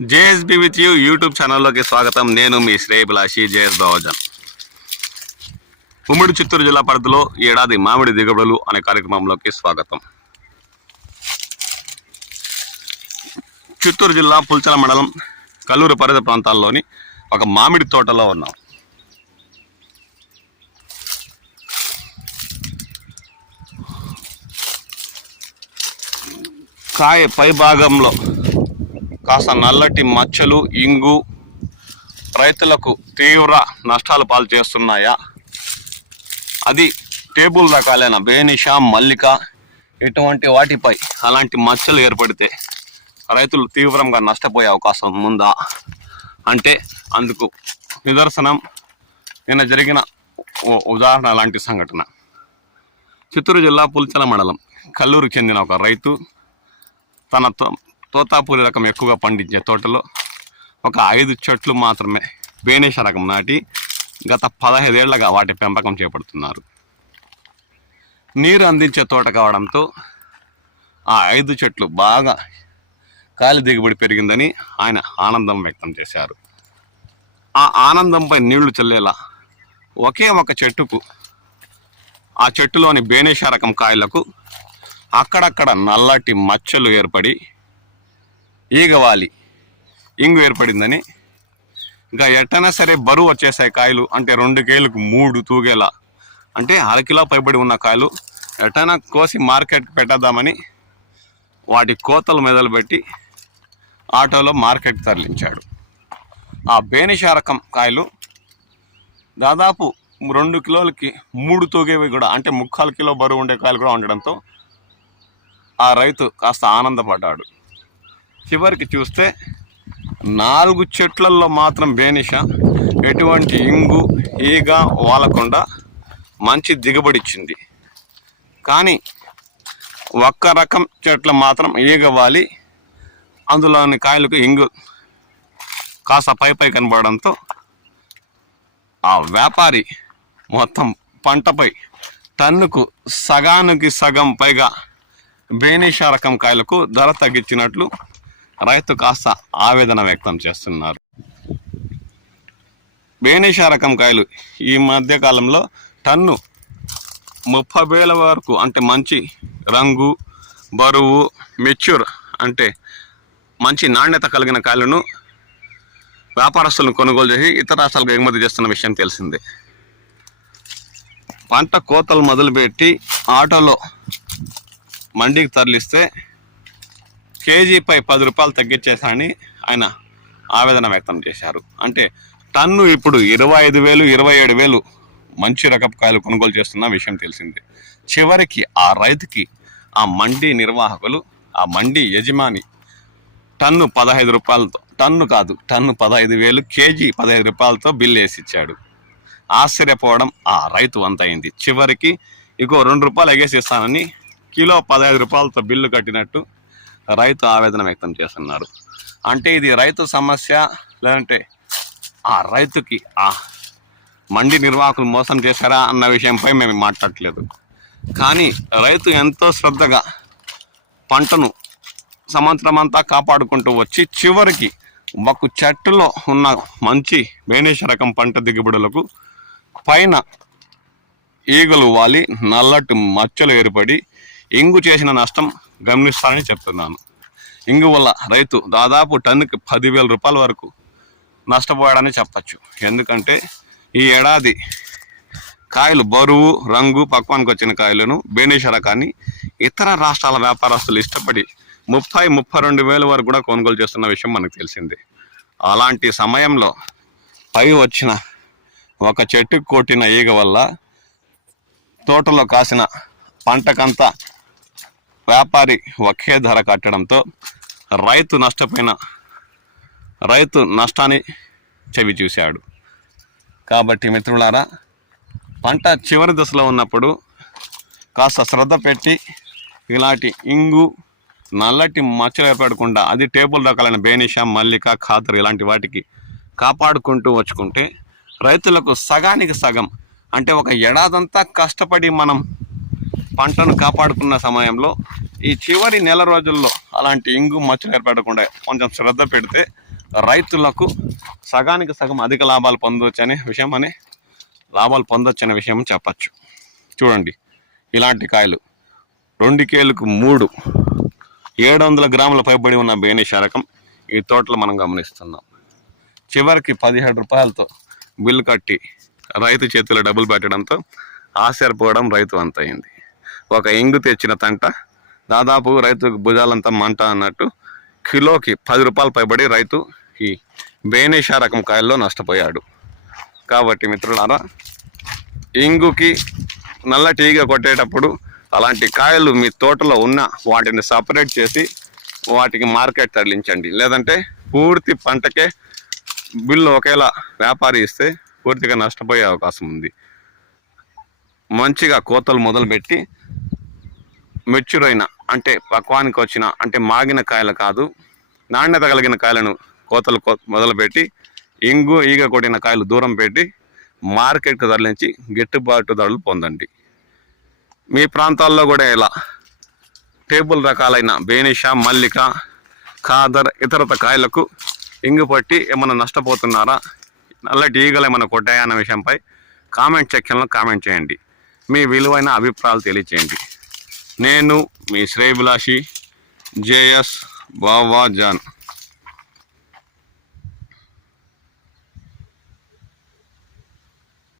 JSB with you YouTube ఛానల్లోకి స్వాగతం. నేను మీ శ్రేయభిలాషి జేఎస్ బావజన్. ఉమ్మడి చిత్తూరు జిల్లా పరిధిలో ఈ ఏడాది మామిడి దిగుబడులు అనే కార్యక్రమంలోకి స్వాగతం. చిత్తూరు జిల్లా పుల్చల మండలం కల్లూరు పరిధి ప్రాంతాల్లోని ఒక మామిడి తోటలో ఉన్నాం. కాయ పై భాగంలో కాస్త నల్లటి మచ్చలు, ఇంగు రైతులకు తీవ్ర నష్టాలు పాలు చేస్తున్నాయా, అది టేబుల్ రకాలైన బేనిషా, మల్లిక ఇటువంటి వాటిపై అలాంటి మచ్చలు ఏర్పడితే రైతులు తీవ్రంగా నష్టపోయే అవకాశం ఉందా అంటే అందుకు నిదర్శనం నిన్న జరిగిన ఉదాహరణ లాంటి సంఘటన. చిత్తూరు జిల్లా పుల్చల మండలం కల్లూరుకు చెందిన ఒక రైతు తన తోతాపూరి రకం ఎక్కువగా పండించే తోటలో ఒక 5 చెట్లు మాత్రమే బేనిషా రకం నాటి గత 15 ఏళ్లుగా వాటి పెంపకం చేపడుతున్నారు. నీరు అందించే తోట కావడంతో ఆ 5 చెట్లు బాగా కాలి దిగుబడి పెరిగిందని ఆయన ఆనందం వ్యక్తం చేశారు. ఆ ఆనందంపై నీళ్లు చల్లేలా ఒకే ఒక చెట్టుకు, ఆ చెట్టులోని బేనిషా రకం కాయలకు అక్కడక్కడ నల్లటి మచ్చలు ఏర్పడి ఈగవాలి ఇంగు ఏర్పడిందని, ఇంకా ఎట్టైనా సరే బరువు వచ్చేసాయి కాయలు, అంటే 2 కేలకు 3 తూగేలా, అంటే 1/2 కిలో పైబడి ఉన్న కాయలు ఎట్టైనా కోసి మార్కెట్ పెట్టేద్దామని వాటి కోతలు మొదలుపెట్టి ఆటోలో మార్కెట్ తరలించాడు. ఆ బేనిషా రకం కాయలు దాదాపు 2 కిలోలకి 3 తూగేవి కూడా, అంటే 3/4 కిలో బరువు ఉండే కాయలు కూడా ఉండడంతో ఆ రైతు కాస్త ఆనందపడ్డాడు. చివరికి చూస్తే 4 చెట్లల్లో మాత్రం బేనిషా ఎటువంటి ఇంగు, ఈగ వాలకుండా మంచి దిగుబడి ఇచ్చింది. కానీ ఒక్క రకం చెట్ల మాత్రం ఈగ వాలి అందులోని కాయలకు ఇంగు కాస్త పై కనబడడంతో ఆ వ్యాపారి మొత్తం పంటపై టన్నుకు సగానికి సగం పైగా బేనిషా రకం కాయలకు ధర తగ్గించినట్లు రైతు కాస్త ఆవేదన వ్యక్తం చేస్తున్నారు. బేనిషా రకం కాయలు ఈ మధ్య కాలంలో టన్ను 30,000 వరకు, అంటే మంచి రంగు, బరువు, మెచ్యూర్ అంటే మంచి నాణ్యత కలిగిన కాయలను వ్యాపారస్తులను కొనుగోలు చేసి ఇతర రాష్ట్రాలకు ఎగుమతి చేస్తున్న విషయం తెలిసిందే. పంట కోతలు మొదలుపెట్టి ఆటోలో మండికి తరలిస్తే కేజీపై 10 రూపాయలు తగ్గించేసాని ఆయన ఆవేదన వ్యక్తం చేశారు. అంటే టన్ను ఇప్పుడు 25,000, 27,000 మంచి రకపు కాయలు కొనుగోలు చేస్తున్న విషయం తెలిసిందే. చివరికి ఆ రైతుకి ఆ మండీ నిర్వాహకులు, ఆ మండీ యజమాని టన్ను 15 రూపాయలతో, టన్ను కాదు టన్ను 15,000, కేజీ 15 రూపాయలతో బిల్లు వేసి ఇచ్చాడు. ఆశ్చర్యపోవడం ఆ రైతు అంత అయింది. చివరికి ఇంకో 2 రూపాయలు ఎగేసి ఇస్తానని కిలో 15 రూపాయలతో బిల్లు కట్టినట్టు రైతు ఆవేదన వ్యక్తం చేస్తున్నారు. అంటే ఇది రైతు సమస్య, లేదంటే ఆ రైతుకి ఆ మండి నిర్వాహకులు మోసం చేశారా అన్న విషయంపై మేము మాట్లాడట్లేదు. కానీ రైతు ఎంతో శ్రద్ధగా పంటను సంవత్సరం అంతా కాపాడుకుంటూ వచ్చి చివరికి ఒక చెట్టులో ఉన్న మంచి బేనిషా రకం పంట దిగుబడులకు పైన ఈగలు వాలి నల్లటి మచ్చలు ఏర్పడి ఇంగు చేసిన నష్టం గమనిస్తానని చెప్తున్నాను. ఇంగు వల్ల రైతు దాదాపు టన్నుకి 10,000 రూపాయల వరకు నష్టపోయాడని చెప్పచ్చు. ఎందుకంటే ఈ ఏడాది కాయలు బరువు, రంగు, పక్వానికి వచ్చిన కాయలను బేనిషా రకాన్ని ఇతర రాష్ట్రాల వ్యాపారస్తులు ఇష్టపడి 30-32,000 వరకు కూడా కొనుగోలు చేస్తున్న విషయం మనకు తెలిసిందే. అలాంటి సమయంలో పై వచ్చిన ఒక చెట్టుకు కొట్టిన ఈగ వల్ల తోటలో కాసిన పంటకంతా వ్యాపారి ఒకే ధర కట్టడంతో రైతు నష్టాన్ని చవి చూశాడు. కాబట్టి మిత్రులారా, పంట చివరి దశలో ఉన్నప్పుడు కాస్త శ్రద్ధ పెట్టి ఇలాంటి ఇంగు, నల్లటి మచ్చలు ఏర్పడకుండా, అది టేబుల్ రకాలైన బేనిషా, మల్లిక, ఖాదర్ ఇలాంటి వాటికి కాపాడుకుంటూ వచ్చుకుంటే రైతులకు సగానికి సగం, అంటే ఒక ఏడాదంతా కష్టపడి మనం పంటను కాపాడుకున్న సమయంలో ఈ చివరి నెల రోజుల్లో అలాంటి ఇంగు మచ్చలు ఏర్పడకుండా కొంచెం శ్రద్ధ పెడితే రైతులకు సగానికి సగం అధిక లాభాలు పొందవచ్చనే విషయం చెప్పచ్చు. చూడండి, ఇలాంటి కాయలు 2 కేలకు 3 700 గ్రాముల పైబడి ఉన్న బేనిషా రకం ఈ తోటలో మనం గమనిస్తున్నాం. చివరికి 17 రూపాయలతో బిల్లు కట్టి రైతు చేతిలో డబ్బులు పెట్టడంతో ఆశ్చర్యపోవడం రైతు అంత అయింది. ఒక ఇంగు తెచ్చిన తంట దాదాపు రైతు భుజాలంతా మంట అన్నట్టు కిలోకి 10 రూపాయలు పైబడి రైతు ఈ బేనిషా రకం కాయల్లో నష్టపోయాడు. కాబట్టి మిత్రులారా, ఇంగుకి నల్లటి ఈగ కొట్టేటప్పుడు అలాంటి కాయలు మీ తోటలో ఉన్న వాటిని సపరేట్ చేసి వాటికి మార్కెట్ తరలించండి. లేదంటే పూర్తి పంటకే బిల్లు ఒకేలా వ్యాపారి ఇస్తే పూర్తిగా నష్టపోయే అవకాశం ఉంది. మంచిగా కోతలు మొదలుపెట్టి మెచ్యూర్ అయిన అంటే పక్వానికి వచ్చిన అంటే మాగిన కాయలు కాదు, నాణ్యత కలిగిన కాయలను కోతలు మొదలుపెట్టి ఇంగు ఈగ కొట్టిన కాయలు దూరం పెట్టి మార్కెట్కు తరలించి గిట్టుబాటు ధరలు పొందండి. మీ ప్రాంతాల్లో కూడా ఇలా టేబుల్ రకాలైన బేనిషా, మల్లిక, ఖాదర్ ఇతరత కాయలకు ఇంగు పట్టి ఏమైనా నష్టపోతున్నారా, నల్లటి ఈగలు ఏమైనా కొట్టాయా అన్న విషయంపై కామెంట్ సెక్షన్లో కామెంట్ చేయండి. మీ విలువైన అభిప్రాయాలు తెలియచేయండి. నేను మీ శ్రేయభిలాషి JS బావా జాన్.